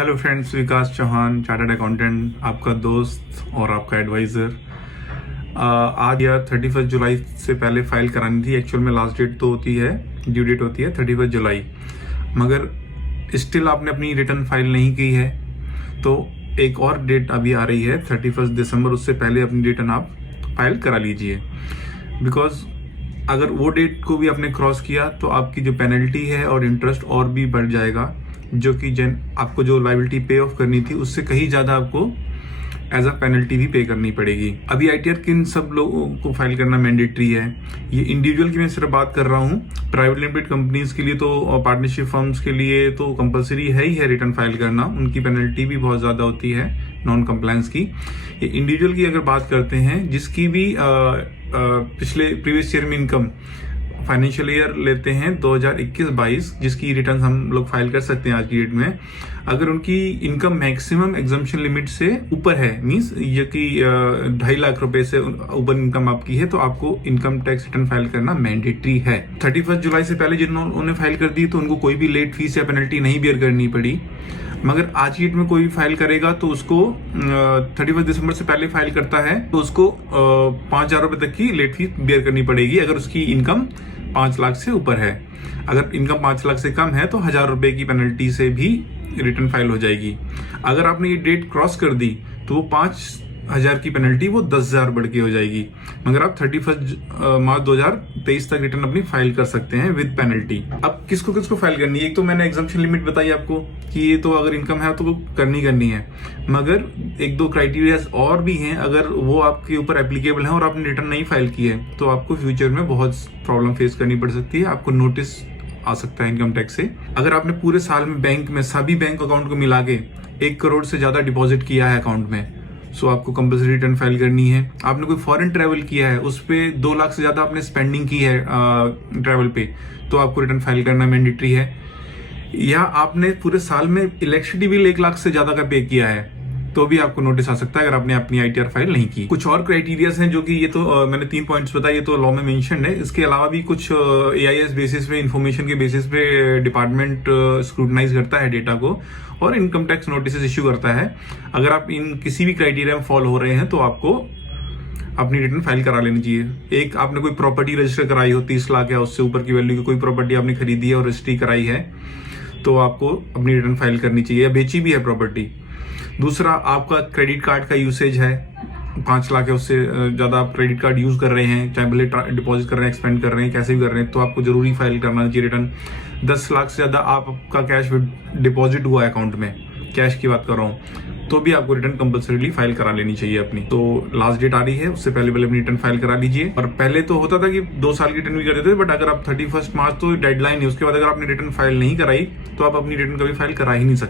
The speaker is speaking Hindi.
हेलो फ्रेंड्स, विकास चौहान, चार्टर्ड अकाउंटेंट, आपका दोस्त और आपका एडवाइज़र। आज या 31 जुलाई से पहले फाइल करानी थी। एक्चुअल में लास्ट डेट तो होती है, ड्यू डेट होती है 31 जुलाई, मगर स्टिल आपने अपनी रिटर्न फाइल नहीं की है। तो एक और डेट अभी आ रही है 31 दिसंबर, उससे पहले अपनी रिटर्न आप फाइल करा लीजिए। बिकॉज अगर वो डेट को भी आपने क्रॉस किया तो आपकी जो पेनल्टी है और इंटरेस्ट और भी बढ़ जाएगा, जो कि आपको जो लायबिलिटी पे ऑफ करनी थी उससे कहीं ज़्यादा आपको एज अ पेनल्टी भी पे करनी पड़ेगी। अभी आईटीआर किन सब लोगों को फाइल करना मैंडेटरी है? ये इंडिविजुअल की मैं सिर्फ बात कर रहा हूँ। प्राइवेट लिमिटेड कंपनीज के लिए तो और पार्टनरशिप फर्म्स के लिए तो कंपलसरी है ही है रिटर्न फाइल करना। उनकी पेनल्टी भी बहुत ज़्यादा होती है नॉन कंप्लायंस की। ये इंडिविजुअल की अगर बात करते हैं, जिसकी भी पिछले प्रीवियस ईयर में इनकम फाइनेंशियल ईयर लेते हैं 2021-22, जिसकी रिटर्न हम लोग फाइल कर सकते हैं आज की डेट में। अगर उनकी इनकम मैक्सिमम एग्जम्पशन लिमिट से ऊपर है, मींस ये कि 2.5 लाख रुपए से ऊपर इनकम आपकी है, तो आपको इनकम टैक्स रिटर्न फाइल करना मैंडेटरी है। 31 जुलाई से पहले जिन्होंने फाइल कर दी तो उनको कोई भी लेट फीस या पेनल्टी नहीं बियर करनी पड़ी। मगर आज की डेट में कोई फाइल करेगा तो उसको 31 दिसंबर से पहले फाइल करता है तो उसको 5,000 रुपए तक की लेट फीस बियर करनी पड़ेगी, अगर उसकी इनकम 5 लाख से ऊपर है। अगर इनकम 5 लाख से कम है तो 1,000 रुपए की पेनल्टी से भी रिटर्न फाइल हो जाएगी। अगर आपने ये डेट क्रॉस कर दी तो वो 5,000 की पेनल्टी वो 10,000 बढ़ के हो जाएगी। मगर आप 31 मार्च 2023 तक रिटर्न अपनी फाइल कर सकते हैं विद पेनल्टी। अब किसको किसको फाइल करनी है? एक तो मैंने एग्जम्पशन लिमिट बताई आपको कि ये तो अगर इनकम है तो करनी है, मगर एक दो क्राइटेरियाज और भी हैं। अगर वो आपके ऊपर एप्लीकेबल है और आपने रिटर्न नहीं फाइल की है तो आपको फ्यूचर में बहुत प्रॉब्लम फेस करनी पड़ सकती है। आपको नोटिस आ सकता है इनकम टैक्स से। अगर आपने पूरे साल में बैंक में सभी बैंक अकाउंट को मिला के 1 करोड़ से ज्यादा डिपॉजिट किया है अकाउंट में, सो आपको कंपल्सरी रिटर्न फाइल करनी है। आपने कोई फॉरेन ट्रैवल किया है, उस पे 2 लाख से ज्यादा आपने स्पेंडिंग की है ट्रैवल पे, तो आपको रिटर्न फाइल करना मैंडेटरी है। या आपने पूरे साल में इलेक्ट्रिसिटी बिल 1 लाख से ज्यादा का पे किया है तो भी आपको नोटिस आ सकता है अगर आपने अपनी आईटीआर फाइल नहीं की। कुछ और क्राइटेरियाज हैं जो कि ये तो मैंने 3 पॉइंट्स बताए, ये तो लॉ में मेंशन है। इसके अलावा भी कुछ एआईएस बेसिस पे, इंफॉर्मेशन के बेसिस पे डिपार्टमेंट स्क्रूटनाइज करता है डेटा को और इनकम टैक्स नोटिस इश्यू करता है। अगर आप इन किसी भी क्राइटेरिया में फॉलो हो रहे हैं तो आपको अपनी रिटर्न फाइल करा लेनी चाहिए। एक, आपने कोई प्रॉपर्टी रजिस्टर कराई हो 30 लाख या उससे ऊपर की वैल्यू की कोई प्रॉपर्टी आपने खरीदी है और रजिस्ट्री कराई है तो आपको अपनी रिटर्न फाइल करनी चाहिए, या बेची भी है प्रॉपर्टी। दूसरा, आपका क्रेडिट कार्ड का यूसेज है 5 लाख या उससे ज्यादा आप क्रेडिट कार्ड यूज कर रहे हैं, चाहे भले डिपॉजिट कर रहे हैं, एक्सपेंड कर रहे हैं, कैसे भी कर रहे हैं, तो आपको जरूरी फाइल करना चाहिए रिटर्न। 10 लाख से ज्यादा आपका कैश डिपॉजिट हुआ है अकाउंट में, कैश की बात कर रहा हूँ, तो भी आपको रिटर्न कंपल्सरीली फाइल करा लेनी चाहिए अपनी। तो लास्ट डेट आ रही है, उससे पहले अपनी रिटर्न फाइल करा लीजिए। और पहले तो होता था कि 2 साल की रिटर्न भी करते थे, बट अगर आप 31 मार्च तो डेडलाइन है, उसके बाद अगर आपने रिटर्न फाइल नहीं कराई तो आप अपनी रिटर्न कभी फाइल करा ही नहीं सकते।